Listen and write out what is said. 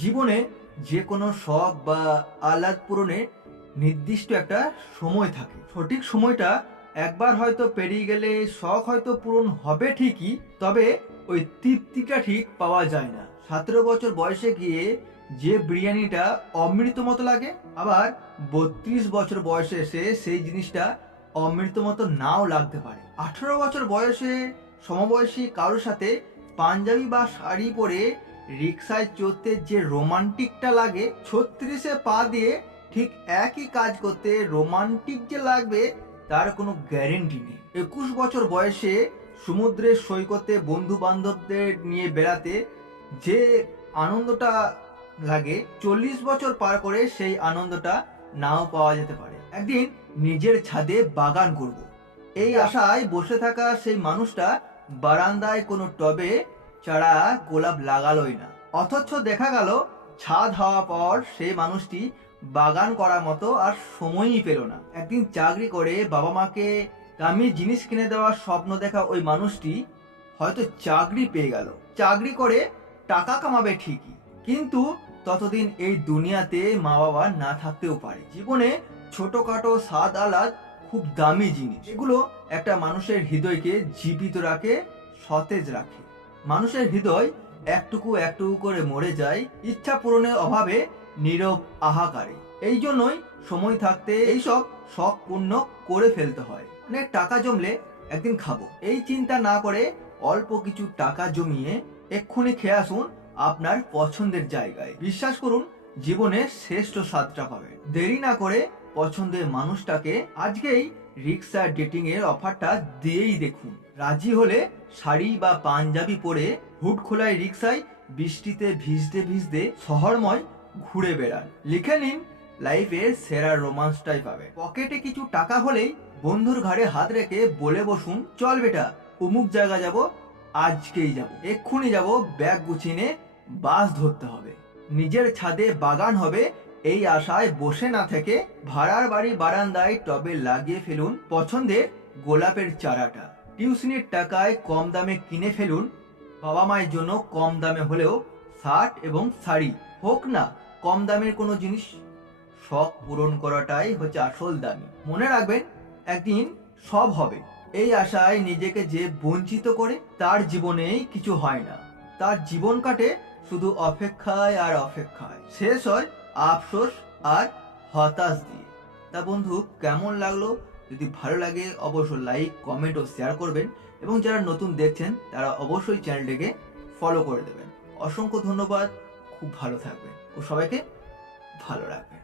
জীবনে যে কোনো শখ বা আহ্লাদ পূরণে নির্দিষ্ট একটা সময় থাকে। সঠিক সময়টা একবার হয়তো পেরিয়ে গেলে শখ হয়তো পূরণ হবে ঠিকই, তবে ওই তৃপ্তিটা ঠিক পাওয়া যায় না। 17 বছর বয়সে গিয়ে যে বিরিয়ানিটা অমৃত মতো লাগে, আবার 32 বছর বয়সে এসে সেই জিনিসটা অমৃত মতো নাও লাগতে পারে। 18 বছর বয়সে সমবয়সী কারোর সাথে পাঞ্জাবি বা শাড়ি পরে রিক্সায় চড়তে যে রোমান্টিকটা লাগে, 36-এ পা দিয়ে ঠিক একই কাজ করতে রোমান্টিক যে লাগবে তার কোনো গ্যারেন্টি নেই। 21 বছর বয়সে সমুদ্রের সৈকতে বন্ধু বান্ধবদের নিয়ে বেড়াতে যে আনন্দটা লাগে, 40 বছর পার করে সেই আনন্দটা নাও পাওয়া যেতে পারে। একদিন নিজের ছাদে বাগান করব, এই আশায় বসে থাকা সেই মানুষটা বারান্দায় কোনো টবে চারা গোলাপ লাগালোই না। অথচ দেখা গেল ছাদ হওয়া পর সেই মানুষটি বাগান করার মতো আর সময়ই পেল না। একদিন চাকরি করে বাবা মাকে দামি জিনিস কিনে দেওয়ার স্বপ্ন দেখা ওই মানুষটি হয়তো চাকরি পেয়ে গেল। চাকরি করে টাকা কামাবে ঠিকই, কিন্তু ততদিন এই দুনিয়াতে মা বাবা না থাকতেও পারে। জীবনে ছোটখাটো স্বাদ আহ্লাদ খুব দামি জিনিস, এগুলো একটা মানুষের হৃদয়কে জীবিত রাখে, সতেজ রাখে। মানুষের হৃদয় একটুকু একটুকু করে মরে যায় ইচ্ছা পূরণের অভাবে, নীরব আহাকারে। এই জন্যই সময় থাকতে এইসব শখ পূর্ণ করে ফেলতে হয়। অনেক টাকা জমলে একদিন খাবো, এই চিন্তা না করে অল্প কিছু টাকা জমিয়ে এক্ষুনি খেয়ে আসুন আপনার পছন্দের জায়গায়। বিশ্বাস করুন, জীবনে শ্রেষ্ঠ স্বাদটা পাবে। দেরি না করে পছন্দের মানুষটাকে আজকেই রিক্সা ডেটিং এর অফারটা দিয়েই দেখুন। রাজি হলে শাড়ি বা পাঞ্জাবি পরে হুড খোলায় রিক্সায় বৃষ্টিতে ভিজতে ভিজতে শহরময় ঘুরে বেড়ান। লিখে নিন, লাইফের সেরা রোমান্সটাই পাবে। পকেটে কিছু টাকা হলেই বন্ধুর ঘাড়ে হাত রেখে বলে বসুন, চল বেটা অমুক জায়গা যাব, আজকেই যাব, এক্ষুনি যাব, ব্যাগ গুছিয়ে নে, বাস ধরতে হবে। নিজের ছাদে বাগান হবে এই আশায় বসে না থেকে ভাড়ার বাড়ি বারান্দায় টবে লাগিয়ে ফেলুন পছন্দের গোলাপের চারাটা। টিউশনির টাকায় কম দামে কিনে ফেলুন বাবা মায়ের জন্য কম দামে হলেও শার্ট এবং শাড়ি। হোক না কম দামের কোনো জিনিস, শখ পূরণ করাটাই হচ্ছে আসল দামি। মনে রাখবেন, একদিন সব হবে এই আশায় নিজেকে যে বঞ্চিত করে তার জীবনেই কিছু হয় না। তার জীবন কাটে শুধু অপেক্ষায় আর অপেক্ষায়, শেষ হয় আফসোস আর হতাশ দিয়ে। তা বন্ধু, কেমন লাগলো? যদি ভালো লাগে অবশ্যই লাইক, কমেন্ট ও শেয়ার করবেন, এবং যারা নতুন দেখছেন তারা অবশ্যই চ্যানেলটিকে ফলো করে দেবেন। অসংখ্য ধন্যবাদ। খুব ভালো থাকবেন ও সবাইকে ভালো রাখবেন।